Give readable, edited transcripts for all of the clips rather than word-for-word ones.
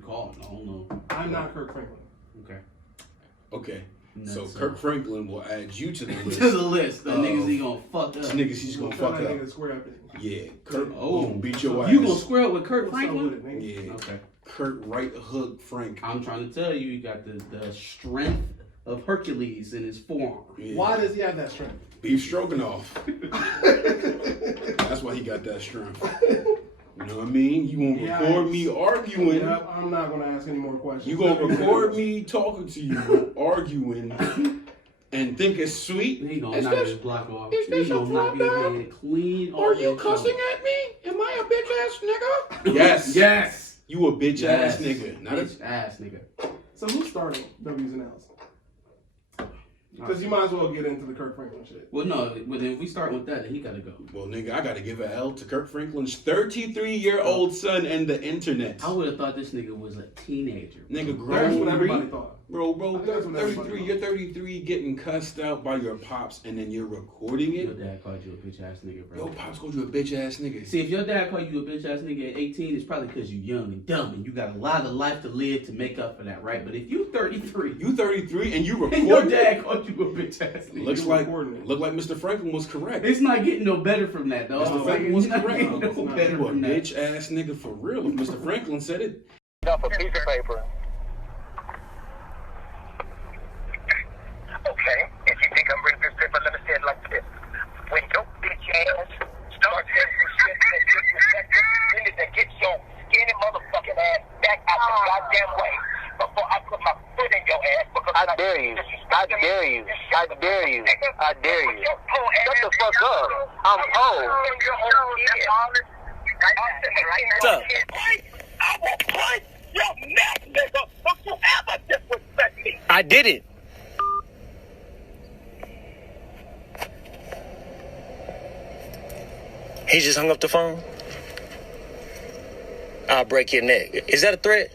called. I don't know. I'm not Kirk Franklin. Okay. No, So Kirk Franklin will add you to the list. To the list. The niggas he gonna fuck up. Niggas he's gonna fuck up. Yeah. Kirk gonna beat your ass. You gonna square up with Kirk Franklin? Yeah. Okay. Kirk right hook Frank. I'm trying to tell you, he got the strength of Hercules in his forearm. Yeah. Why does he have that strength? Beef stroganoff. That's why he got that strength. You know what I mean? You gonna record me arguing. Yep, I'm not gonna ask any more questions. You gonna record me talking to you, arguing, and think it's sweet? He gonna knock his block off. He gonna knock his head clean. Are you cussing at me? Am I a bitch ass nigga? Yes. Yes. You a bitch ass nigga. Not bitch ass nigga. So who's starting W's and L's? Because you might as well get into the Kirk Franklin shit. Well, no, but if we start with that, then he gotta go. Well, nigga, I gotta give an L to Kirk Franklin's 33-year-old son and the internet. I would have thought this nigga was a teenager. Nigga, That's what grown. everybody thought. Bro, That's what everybody 33. thought. You're 33, getting cussed out by your pops, and then you're recording Your it. dad called you a bitch ass nigga, bro. Your pops called you a bitch ass nigga. See, if your dad called you a bitch ass nigga at 18, it's probably because you're young and dumb and you got a lot of life to live to make up for that, right? But if you 33, You 33 and you and recording your it. dad called you a bitch ass nigga, Looks like Mr. Franklin was correct. it's not getting no better from that, dog. Mr. Franklin was It's not correct. getting no better You a from that. bitch ass nigga for real. If Mr. Franklin said it. Off a piece of paper. Okay, if you think I'm reading this paper, let me say it like this. When your bitch ass starts saying some shit that disrespectful, you need to get your skinny motherfucking ass back out the goddamn way before I put my foot in your ass. Because I dare you. I dare you. I dare you. I dare you. Shut the fuck up. I'm old. What's up? I will punch your neck, nigga, if you ever disrespect me. I did it. He just hung up the phone? I'll break your neck. Is that a threat?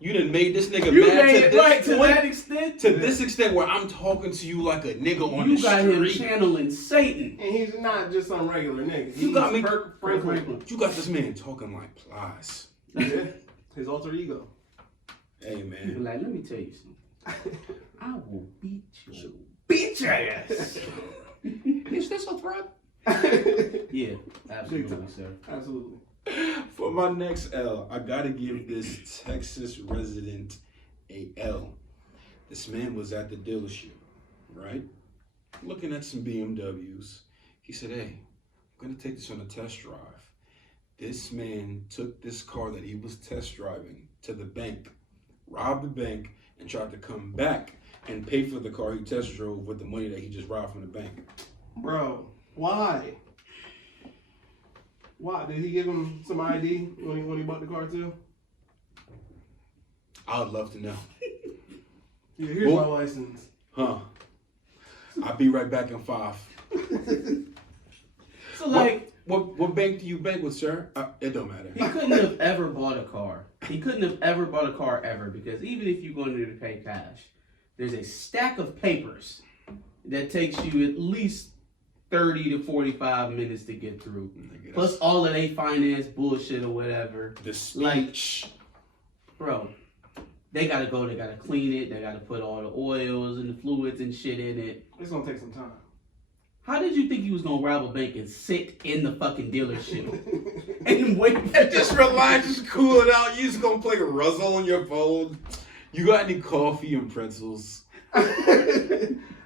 You done made this nigga You mad made to it this right to point, that extent. to this extent where I'm talking to you like a nigga on You the got him street. channeling Satan. And he's not just some regular nigga. You got me. Kirk Franklin. You got this man talking like Plies. Yeah, his alter ego. Hey He be man. like, let me tell you something. I will beat your bitch ass. Is this a threat? Yeah, absolutely, sir. Absolutely. For my next L, I gotta give this Texas resident a L. This man was at the dealership, right? Looking at some BMWs. He said, hey, I'm gonna take this on a test drive. This man took this car that he was test driving to the bank, robbed the bank, and tried to come back and pay for the car he test drove with the money that he just robbed from the bank. Bro, why? Why? Did he give him some ID when he bought the car too? I would love to know. Yeah, here's my license. Huh. I'll be right back in 5. So like, What bank do you bank with, sir? It don't matter. he couldn't have ever bought a car. He couldn't have ever bought a car ever because even if you go in there to pay cash, there's a stack of papers that takes you at least 30 to 45 minutes to get through. Plus all of they finance bullshit or whatever. The speech. Bro, they gotta go, they gotta clean it, they gotta put all the oils and the fluids and shit in it. It's gonna take some time. How did you think you was gonna rob a bank and sit in the fucking dealership and wait for Just relax, just cool it out. You just gonna play a Ruzzle on your phone. You got any coffee and pretzels?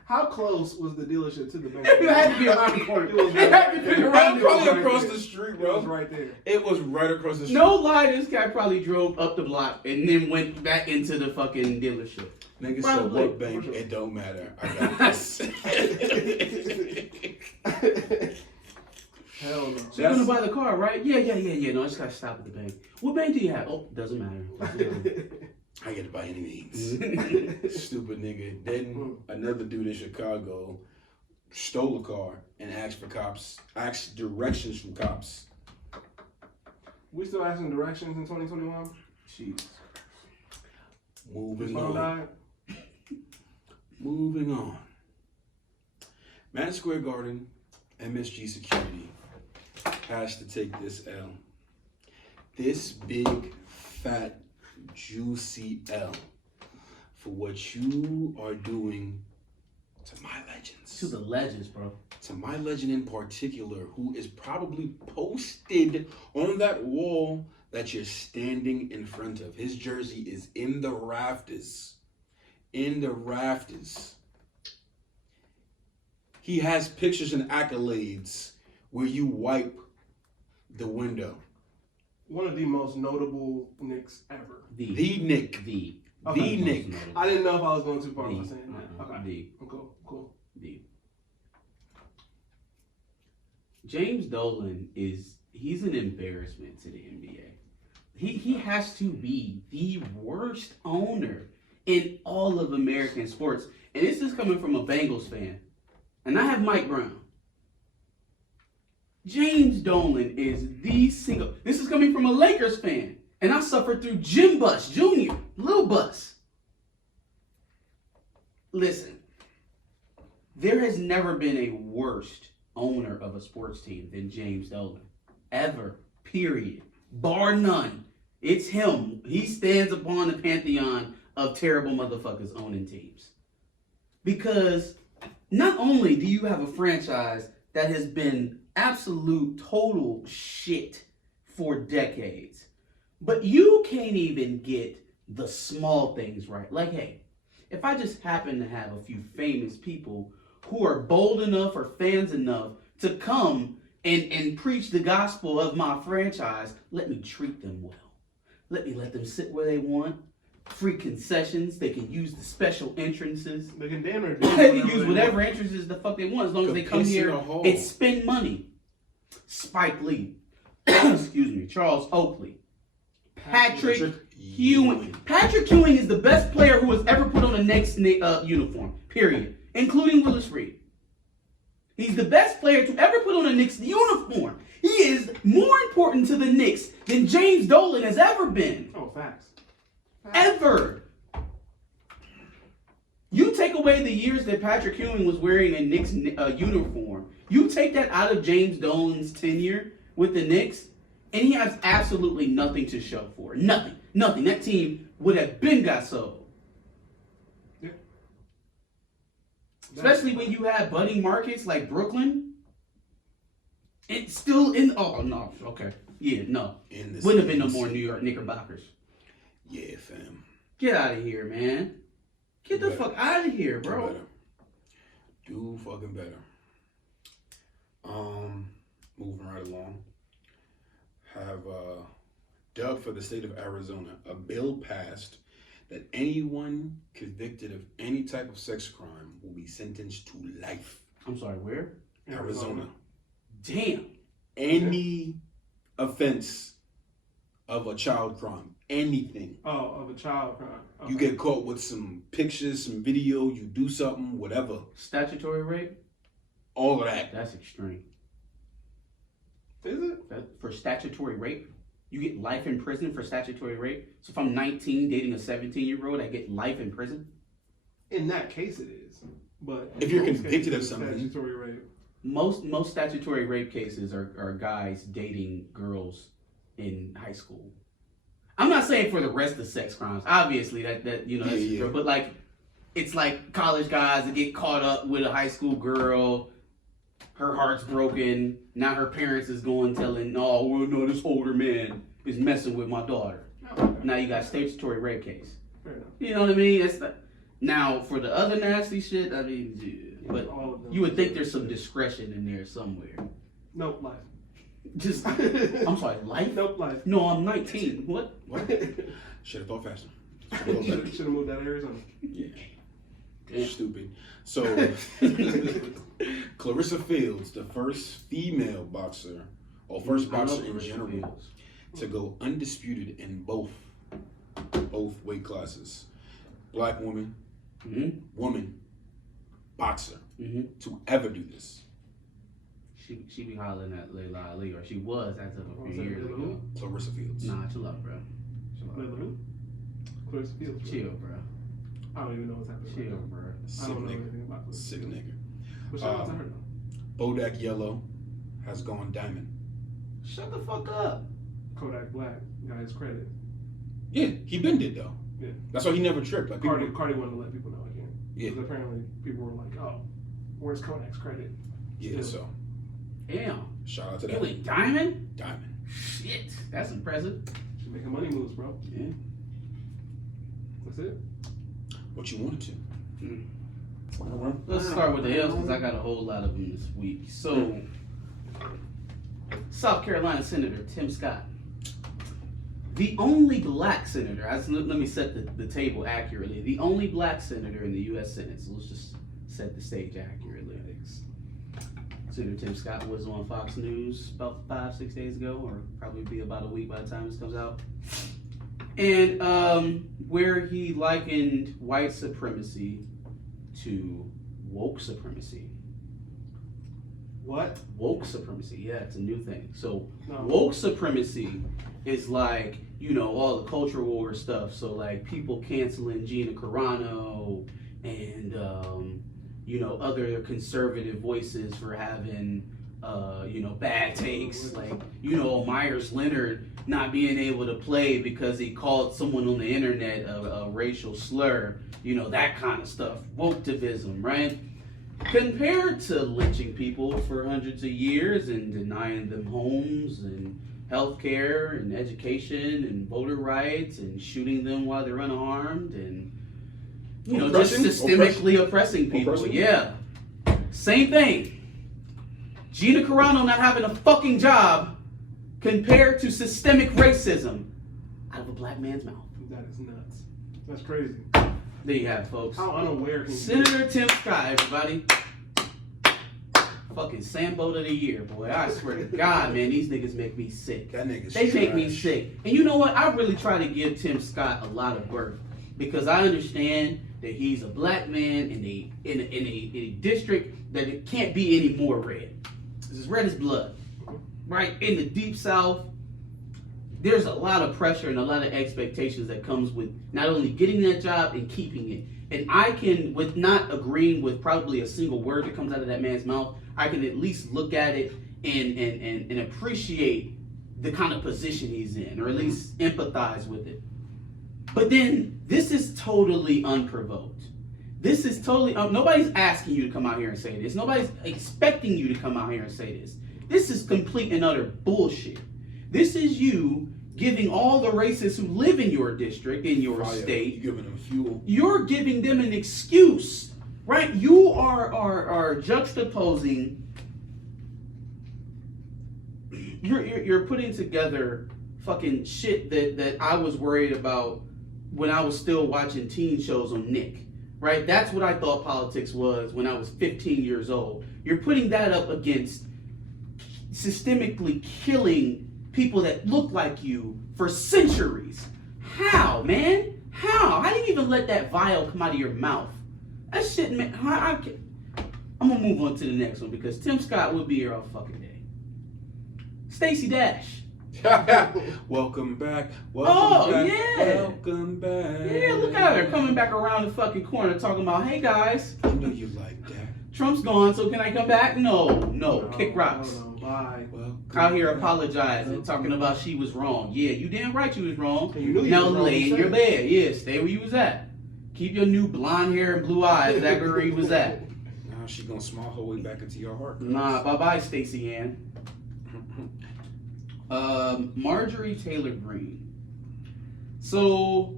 How close was the dealership to the bank? It had to be around the corner. It was It had to be around the Probably corner. across the street, It bro. was right there. It was right across the street. No lie, this guy probably drove up the block and then went back into the fucking dealership. Nigga Probably. said, what bank? It don't matter. I got this. Hell no. So you're gonna buy the car, right? Yeah. No, I just gotta stop at the bank. What bank do you have? Oh, doesn't matter. I get it by any means. Stupid nigga. Then another dude in Chicago stole a car and asked directions from cops. We still asking directions in 2021? Jeez. Moving His phone on. died? Moving on. Madison Square Garden, MSG Security has to take this L. This big, fat, juicy L for what you are doing to my legends. To the legends, bro. To my legend in particular, who is probably posted on that wall that you're standing in front of. His jersey is in the rafters. In the rafters. He has pictures and accolades where you wipe the window. One of the most notable Knicks ever. The Nick. The Nick. I didn't know if I was going too far by The. saying that. Okay. The. Cool. The. James Dolan he's an embarrassment to the NBA. He has to be the worst owner in all of American sports. And this is coming from a Bengals fan. And I have Mike Brown. James Dolan is the single. This is coming from a Lakers fan. And I suffered through Jim Buss Jr., Lil Buss. Listen, there has never been a worst owner of a sports team than James Dolan. Ever. Period. Bar none. It's him. He stands upon the pantheon of terrible motherfuckers owning teams. Because not only do you have a franchise that has been absolute total shit for decades, but you can't even get the small things right. Like, hey, if I just happen to have a few famous people who are bold enough or fans enough to come and preach the gospel of my franchise, let me treat them well. Let them sit where they want. Free concessions. They can use the special entrances. They can damn near They can use whatever entrances the fuck they want as long as they come here and spend money. Spike Lee. Excuse me. Charles Oakley. Patrick Ewing. Patrick Ewing is the best player who has ever put on a Knicks uniform. Period. Including Willis Reed. He's the best player to ever put on a Knicks uniform. He is more important to the Knicks than James Dolan has ever been. Oh, facts. Ever. You take away the years that Patrick Ewing was wearing a Knicks uniform. You take that out of James Dolan's tenure with the Knicks, and he has absolutely nothing to show for it. Nothing. That team would have been got sold. Yeah. Especially when you have budding markets like Brooklyn. It's still in. Oh, no. Okay. Yeah, no. Wouldn't have been no more New York Knickerbockers. Yeah, fam. Get out of here, man. Get the fuck out of here, bro. Do fucking better. Moving right along. Have dubbed for the state of Arizona, a bill passed that anyone convicted of any type of sex crime will be sentenced to life. I'm sorry, where? Arizona. Damn. Any offense of a child crime, anything. Oh, of a child crime. Okay. You get caught with some pictures, some video, you do something, whatever. Statutory rape? All of that. That's extreme. Is it? For statutory rape? You get life in prison for statutory rape? So if I'm 19 dating a 17-year-old, I get life in prison? In that case, it is. But if you're most convicted of cases, something, statutory rape. Most statutory rape cases are guys dating girls in high school. I'm not saying for the rest of sex crimes. Obviously, that's true. But like, it's like college guys that get caught up with a high school girl. Her heart's broken. Now her parents is going telling, oh, well, no, this older man is messing with my daughter. Okay. Now you got statutory rape case. Fair enough. You know what I mean? That's the, now for the other nasty shit, I mean, yeah, but you would think there's some discretion in there somewhere. Nope, life. Just, I'm sorry, life? Nope, life. No, I'm 19. What? Should have thought faster. Should have moved out of Arizona. Yeah. Damn. Stupid. So, Clarissa Fields, the first female boxer, or first boxer in general, to go undisputed in both weight classes. Black woman, woman, boxer, to ever do this. She be hollering at Layla Ali, or she was as of a few years ago. Clarissa Fields. Nah, chill out, bro. Chill out, bro. Clarissa Fields. Chill, bro. I don't even know what's happening. Chill, bro. I don't know anything about Clarissa Sick Fields. nigga. But shout out to her though. Bodak Yellow has gone diamond. Shut the fuck up. Kodak Black got his credit. Yeah, he been did though. Yeah. That's why he never tripped. Like people, Cardi wanted to let people know again. Yeah. Because apparently people were like, "Oh, where's Kodak's credit?" yeah. So Damn. shout out to You that went diamond? Diamond. Shit. That's impressive. She's making money moves, bro. Yeah. That's it. What you wanted to? Let's start with the L's because I got a whole lot of them this week. So, South Carolina Senator Tim Scott, the only black senator, let me set the table accurately, the only black senator in the U.S. Senate, so let's just set the stage accurately. Senator Tim Scott was on Fox News about 5-6 days ago, or probably be about a week by the time this comes out. And where he likened white supremacy to woke supremacy. What? Woke supremacy, yeah, it's a new thing. So No. woke supremacy is like, you know, all the culture war stuff. So like people canceling Gina Carano and you know, other conservative voices for having you know, bad takes. Like, you know, Myers Leonard not being able to play because he called someone on the internet a racial slur. You know, that kind of stuff. Woketivism, right? Compared to lynching people for hundreds of years and denying them homes and health care and education and voter rights and shooting them while they're unarmed and, you know, just systemically oppressing people. Oppressing? Yeah. Same thing. Gina Carano not having a fucking job compared to systemic racism out of a black man's mouth. That is nuts. That's crazy. There you have it, folks. How unaware can you be? Senator Tim Scott, everybody. Fucking Sambo of the year, boy. I swear to God, man, these niggas make me sick. That nigga's They make me trash. sick. And you know what? I really try to give Tim Scott a lot of worth because I understand that he's a black man in a district that it can't be any more red. This is red as blood. Right? In the deep south, there's a lot of pressure and a lot of expectations that comes with not only getting that job and keeping it. And I can, with not agreeing with probably a single word that comes out of that man's mouth, I can at least look at it and appreciate the kind of position he's in, or at least empathize with it. But then this is totally unprovoked. This is totally, nobody's asking you to come out here and say this. Nobody's expecting you to come out here and say this. This is complete and utter bullshit. This is you giving all the racists who live in your district, in your state, You're giving them fuel. you're giving them an excuse, right? You are juxtaposing. You're putting together fucking shit that I was worried about when I was still watching teen shows on Nick, right? That's what I thought politics was when I was 15 years old. You're putting that up against systemically killing people that look like you for centuries. How, man? How? How do you even let that vial come out of your mouth? That shit, man. I'm gonna move on to the next one because Tim Scott will be here all fucking day. Stacey Dash. Welcome back. Oh, Welcome back. yeah. Welcome back. Yeah, look at her coming back around the fucking corner talking about, hey guys, I know you like that. Trump's gone, so can I come back? No, kick rocks. No, bye. Welcome Out here back. apologizing, talking about she was wrong. Yeah, you damn right you was wrong. And you knew you Now was wrong, lay you in your said bed. Yeah, stay where you was at. Keep your new blonde hair and blue eyes back where you was at. Now she gonna smile her way back into your heart. Nah, bye-bye, Stacey Ann. Marjorie Taylor Greene. So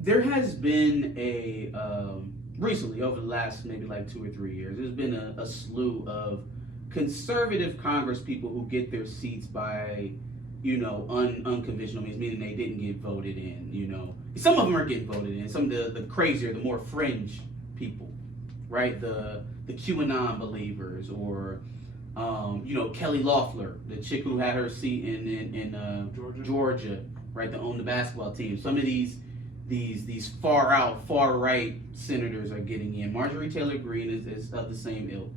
there has been a recently over the last maybe like 2 or 3 years, there's been a slew of conservative Congress people who get their seats by, you know, unconventional means, meaning they didn't get voted in. You know, some of them are getting voted in. Some of the crazier, the more fringe people, right? The QAnon believers, or you know, Kelly Loeffler, the chick who had her seat in Georgia, right, to own the basketball team. Some of these far out, far right senators are getting in. Marjorie Taylor Greene is of the same ilk.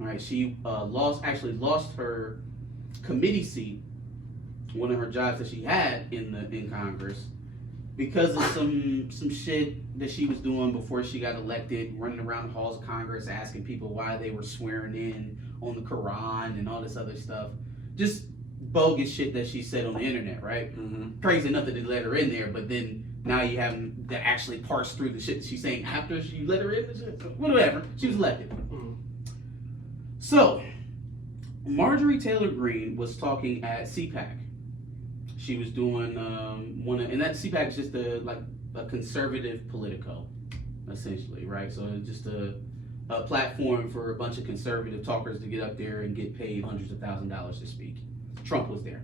All right, she lost her committee seat, one of her jobs that she had in Congress, because of some shit that she was doing before she got elected, running around the halls of Congress asking people why they were swearing in on the Quran and all this other stuff. Just bogus shit that she said on the internet, right? Mm-hmm. Crazy enough that they let her in there, but then now you have to actually parse through the shit that she's saying after she let her in. Whatever. She was elected. Mm-hmm. So, Marjorie Taylor Greene was talking at CPAC. She was doing and that CPAC is just a conservative Politico, essentially, right? So it's just a platform for a bunch of conservative talkers to get up there and get paid hundreds of thousands of dollars to speak. Trump was there.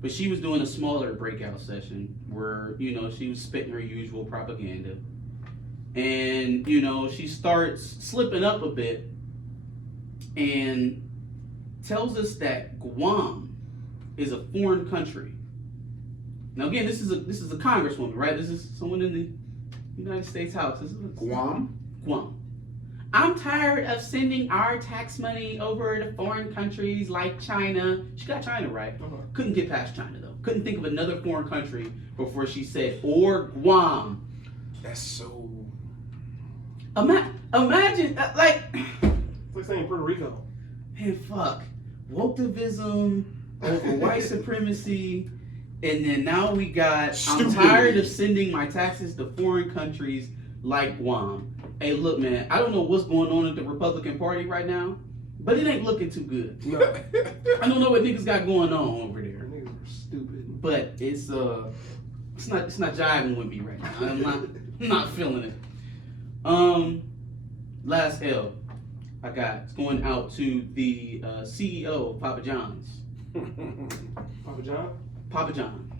But she was doing a smaller breakout session where, she was spitting her usual propaganda. And, she starts slipping up a bit and tells us that Guam is a foreign country. Now, again, this is a congresswoman, right? This is someone in the United States House. This is Guam? Guam. I'm tired of sending our tax money over to foreign countries like China. She got China right. Couldn't get past China, though. Couldn't think of another foreign country before she said, or Guam. That's so... Imagine, like... It's like saying Puerto Rico. Man, fuck. Wokeism over white supremacy. And then now we got, I'm tired of sending my taxes to foreign countries like Guam. Hey, look, man, I don't know what's going on at the Republican Party right now, but it ain't looking too good. No. I don't know what niggas got going on over there, Niggas are stupid. but it's not jiving with me right now. I'm not feeling it. Last L I got is going out to the CEO of Papa John's. Papa John? Papa John.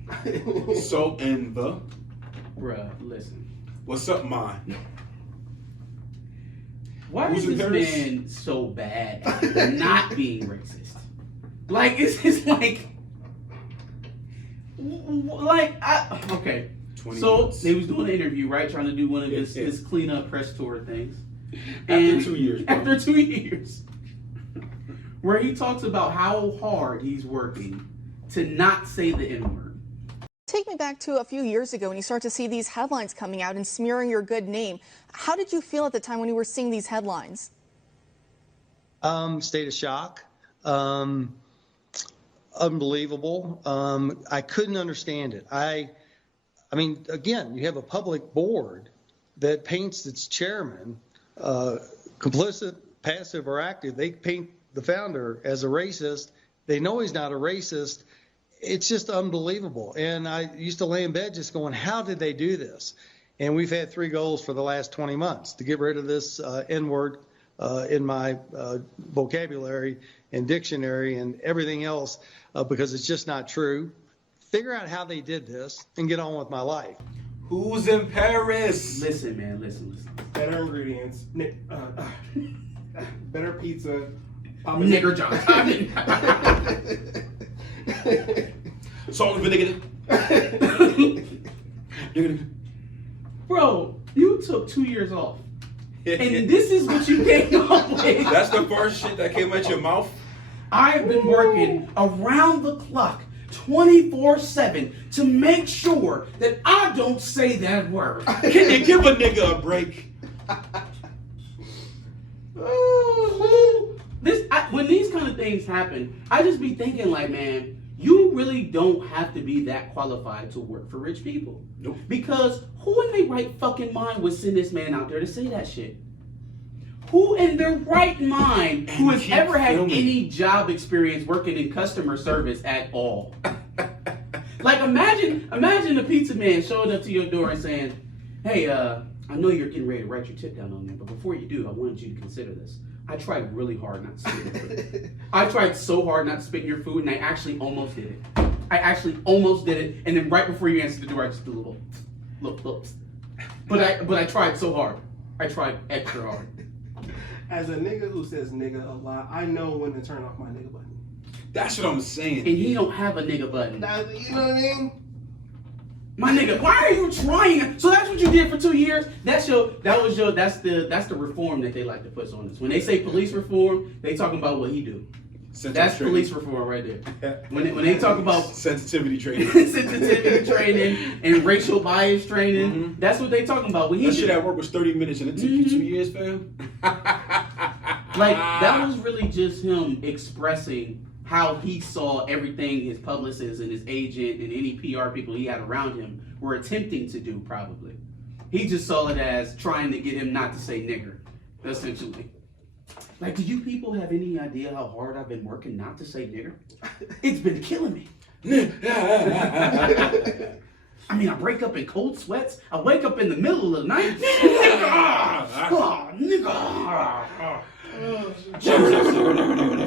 So, and the... Bruh, listen. What's up, mine? Why Who's is in this Paris? man so bad at not being racist? Like, it's like... okay. 20 So, months. they was doing an interview, right? Trying to do one of his cleanup press tour things. After 2 years, bro. After 2 years. Where he talks about how hard he's working to not say the N-word. Take me back to a few years ago when you start to see these headlines coming out and smearing your good name. How did you feel at the time when you were seeing these headlines? State of shock. Unbelievable. I couldn't understand it. I mean, again, you have a public board that paints its chairman complicit, passive, or active. They paint the founder as a racist. They know he's not a racist. It's just unbelievable. And I used to lay in bed just going, how did they do this? And we've had 3 goals for the last 20 months to get rid of this N-word in my vocabulary and dictionary and everything else because it's just not true. Figure out how they did this and get on with my life. Who's in Paris? Listen, man, listen. Better ingredients. Better pizza. Papa Nigger John. I mean, Salt and vinegar. bro, you took 2 years off. And this is what you came up with. That's the first shit that came out your mouth? I have been working around the clock 24/7 to make sure that I don't say that word. Can you give a nigga a break? When these kind of things happen, I just be thinking like, man, you really don't have to be that qualified to work for rich people. Nope. Because who in their right fucking mind would send this man out there to say that shit? Who in their right mind who has ever had any job experience working in customer service at all? Like imagine a pizza man showing up to your door and saying, hey, I know you're getting ready to write your tip down on there, but before you do, I wanted you to consider this. I tried really hard not to spit in your food. I tried so hard not to spit in your food, and I actually almost did it. And then right before you answered the door, I just did a little. But I tried so hard. I tried extra hard. As a nigga who says nigga a lot, I know when to turn off my nigga button. That's what I'm saying. And he don't have a nigga button. You know what I mean? My nigga, why are you trying? So that's what you did for 2 years? That's the reform that they like to put on us. When they say police reform, they talking about what he do. That's police reform right there. When they talk about sensitivity training, and racial bias training, that's what they talking about. When he that shit at work was 30 minutes and it took you 2 years, fam. Like, that was really just him expressing how he saw everything his publicist and his agent and any PR people he had around him were attempting to do, probably. He just saw it as trying to get him not to say nigger, essentially. Like, do you people have any idea how hard I've been working not to say nigger? It's been killing me. I mean, I break up in cold sweats. I wake up in the middle of the night. Nigga.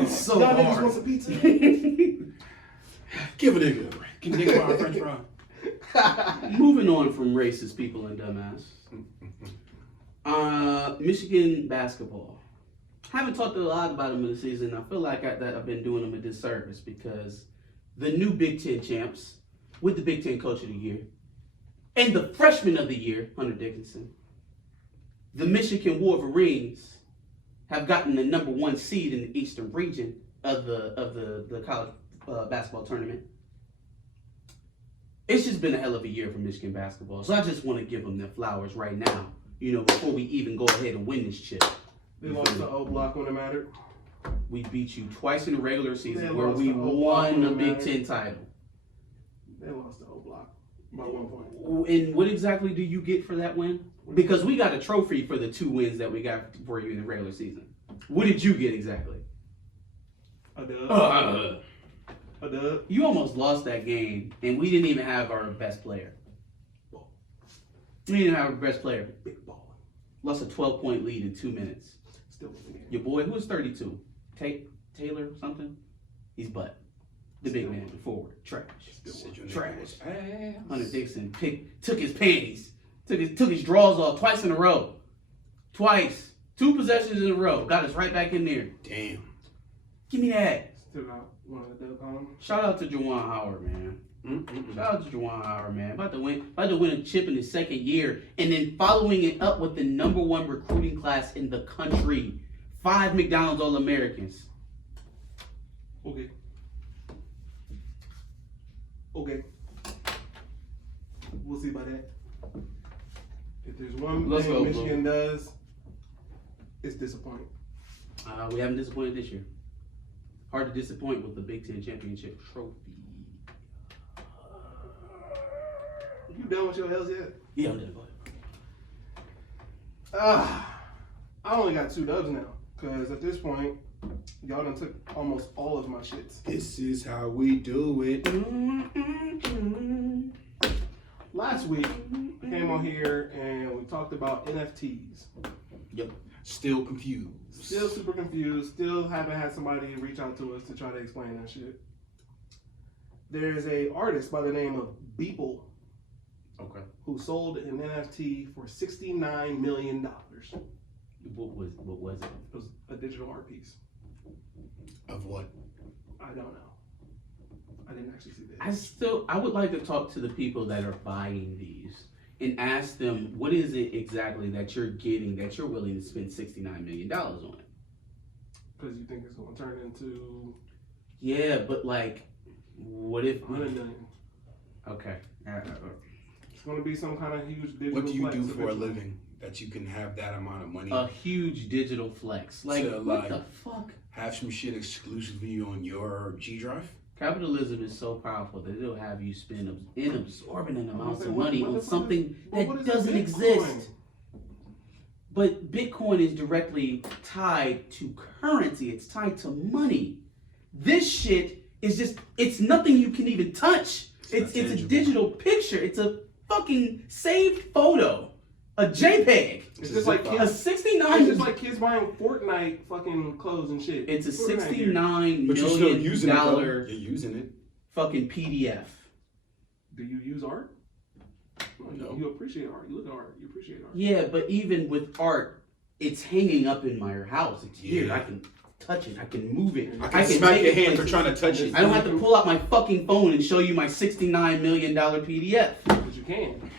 It's so Y'all niggas hard. want some pizza? Give a nigga a break. Can nigga buy a French fry? Moving on from racist people and dumbass. Michigan basketball. Haven't talked a lot about them in the season. I feel like that I've been doing them a disservice because the new Big Ten champs with the Big Ten Coach of the Year and the Freshman of the Year, Hunter Dickinson, the Michigan Wolverines have gotten the #1 seed in the Eastern region of the college basketball tournament. It's just been a hell of a year for Michigan basketball. So I just want to give them their flowers right now, before we even go ahead and win this shit. They lost the O Block when it mattered. We beat you twice in the regular season They where lost we the O Block won when a it Big mattered. Ten title. They lost the O Block by 1 point. And what exactly do you get for that win? Because we got a trophy for the 2 wins that we got for you in the regular season. What did you get exactly? A dub. A dub. You almost lost that game, and we didn't even have our best player. We didn't have our best player. Big ball. Lost a 12-point lead in 2 minutes. Still win the game. Your boy, who was 32? Taylor something? He's butt. The big man, the forward. Trash. Trash. Hunter Dixon took his panties. Took his drawers off twice in a row. Twice. 2 possessions in a row. Got us right back in there. Damn. Give me that. Still got one of the dub columns. Shout out to Juwan Howard, man. Shout out to Juwan Howard, man. About to win a chip in his 2nd year, and then following it up with the #1 recruiting class in the country. 5 McDonald's All-Americans. Okay. We'll see about that. If there's one Let's thing go, Michigan does, it's disappoint. We haven't disappointed this year. Hard to disappoint with the Big Ten championship trophy. You done with your L's yet? Yeah, I'm disappointed. I only got 2 dubs now. Because at this point, y'all done took almost all of my shits. This is how we do it. Last week, I came on here and we talked about NFTs. Yep. Still confused. Still super confused. Still haven't had somebody reach out to us to try to explain that shit. There's a artist by the name of Beeple Okay. who sold an NFT for $69 million. What was it? It was a digital art piece. Of what? I don't know. I didn't actually see that. I would like to talk to the people that are buying these and ask them, what is it exactly that you're getting that you're willing to spend $69 million on? Because you think it's going to turn into... Yeah, but like, what if... $100 million. Okay. It's going to be some kind of huge digital What do you flex do for a eventually. living that you can have that amount of money? A huge digital flex. Like, So, what like- the fuck? Have some shit exclusively on your G drive? Capitalism is so powerful that it'll have you spend exorbitant amounts of What- money what on the fuck something is- what that is doesn't Bitcoin? exist. But Bitcoin is directly tied to currency. It's tied to money. This shit is just, it's nothing you can even touch. It's a tangible. digital picture. It's a fucking saved photo. A JPEG. It's just like A kids. 69. It's just like kids buying Fortnite fucking clothes and shit. It's a Fortnite gear. $69 But you're still million using it, though. dollar You're using it. fucking PDF. Do you use art? No. You appreciate art. You look at art. You appreciate art. Yeah, but even with art, it's hanging up in my house. It's here. Yeah. I can touch it. I can move it. I can smack take your it hand for places. trying to touch it. I don't have to pull out my fucking phone and show you my $69 million PDF. But you can.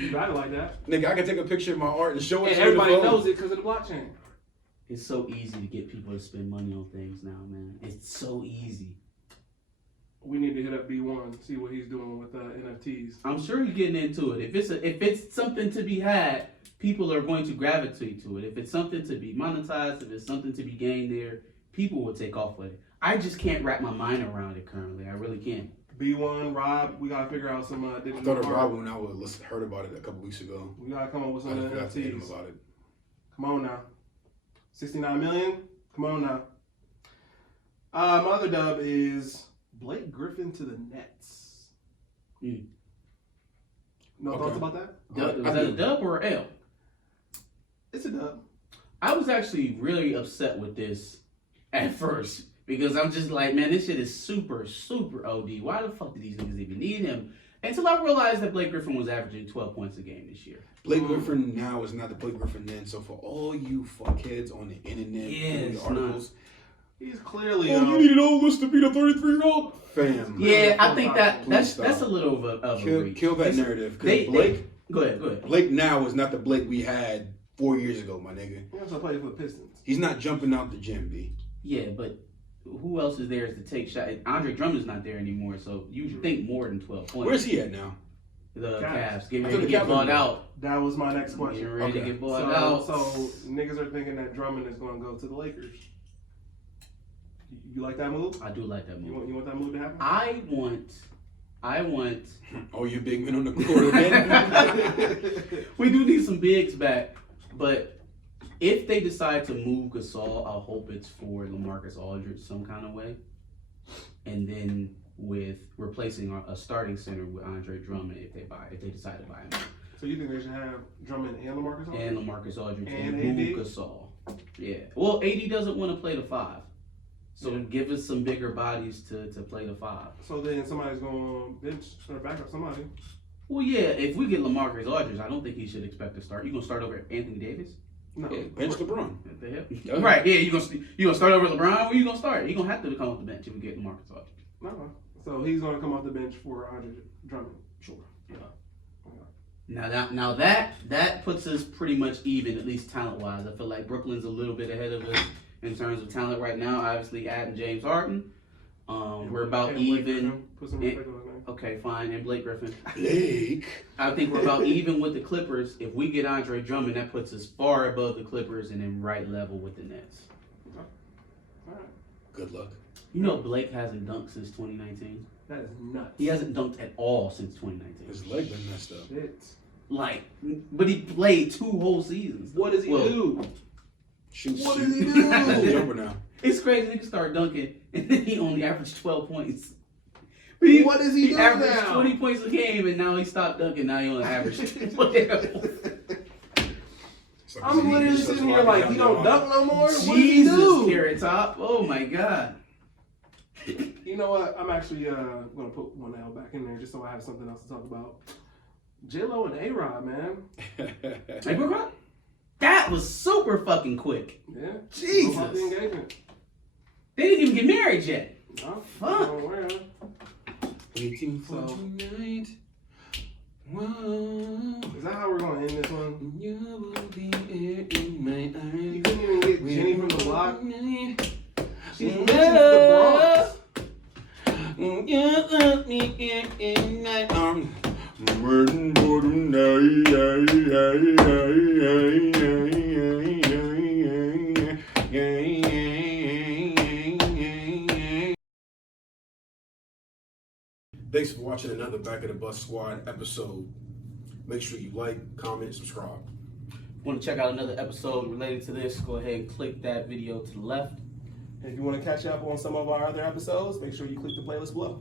You got it like that. Nigga, I can take a picture of my art and show it And to you on the everybody phone. knows it because of the blockchain. It's so easy to get people to spend money on things now, man. It's so easy. We need to hit up B1, see what he's doing with NFTs. I'm sure he's getting into it. If it's something to be had, people are going to gravitate to it. If it's something to be monetized, if it's something to be gained there, people will take off with it. I just can't wrap my mind around it currently. I really can't. B1, Rob, we gotta figure out some digital. I thought of art. Rob when I heard about it a couple weeks ago. We gotta come up with some I forgot to hit him NFTs. about it. Come on now. 69 million? Come on now. My other dub is Blake Griffin to the Nets. No Okay. thoughts about that? Was that a dub or an L? It's a dub. I was actually really upset with this at first because I'm just like, man, this shit is super, super OD. Why the fuck do these niggas even need him? Until I realized that Blake Griffin was averaging 12 points a game this year. Blake Griffin now is not the Blake Griffin then. So for all you fuckheads on the internet, reading articles, He's clearly. you needed all this to be the 33-year-old fam. Yeah, I think that's stop. a little of a reach. Kill that narrative. 'Cause Go ahead. Blake now is not the Blake we had 4 years ago, my nigga. He also plays for the Pistons. He's not jumping out the gym, B. Yeah, but who else is there to take shots? Andre Drummond's not there anymore, so you should think more than 12 points. Where's he at now? The Cavs. Cavs getting I ready thought to the get Cavs bought were- out. That was my next Getting question. ready to Okay. get bought out. So niggas are thinking that Drummond is going to go to the Lakers. You like that move? I do like that move. You want that move to happen? I want. Oh, you big men on the court again? We do need some bigs back, but if they decide to move Gasol, I hope it's for LaMarcus Aldridge some kind of way, and then with replacing a starting center with Andre Drummond if they decide to buy him, So you think they should have Drummond and LaMarcus Aldridge? and LaMarcus Aldridge And and move AD? Gasol. Yeah. Well, AD doesn't want to play the 5, so give us some bigger bodies to play the 5. So then somebody's going to bench or back up somebody. Well, yeah. If we get LaMarcus Aldridge, I don't think he should expect to start. You gonna start over Anthony Davis? No. Yeah, bench LeBron. What the hell? Yeah. Right, yeah, you gonna start over LeBron? Where you gonna start? You gonna have to come off the bench if we get LaMarcus Aldridge. No. So he's going to come off the bench for Andre Drummond. Sure. Yeah. Now that puts us pretty much even, at least talent wise. I feel like Brooklyn's a little bit ahead of us in terms of talent right now. Obviously, adding James Harden, we're about And Blake even. Griffin. Put some respect on his name. Okay, fine, and Blake Griffin. Blake. I think we're about even with the Clippers. If we get Andre Drummond, that puts us far above the Clippers and in right level with the Nets. All right. Good luck. You know Blake hasn't dunked since 2019. That is nuts. He hasn't dunked at all since 2019. His leg been messed up. Shit. Like, but he played 2 whole seasons. What does he do? Shoot. What shoot. does he do? He's a jumper now. It's crazy. He can start dunking, and then he only averaged 12 points. What does he do averaged now? 20 points a game, and now he stopped dunking. Now he only averaged 12. So I'm literally just sitting here walking like, down he the don't line. dunk no more? What does he Jesus, do? Carrot Top. Oh my God. You know what? I'm actually going to put one L back in there just so I have something else to talk about. J-Lo and A-Rod, man. Hey, bro, that was super fucking quick. Yeah. Jesus. About the engagement. They didn't even get married yet. No, Fuck. don't worry, huh? Waiting for So- tonight. Whoa. Is that how we're going to end this one? You will be in my You arms. couldn't even get Jenny from the block. She's Yeah. moving to the Bronx. You let me in my arms. Thanks for watching another Back of the Bus Squad episode. Make sure you like, comment, subscribe. Want to check out another episode related to this? Go ahead and click that video to the left. And if you want to catch up on some of our other episodes, make sure you click the playlist below.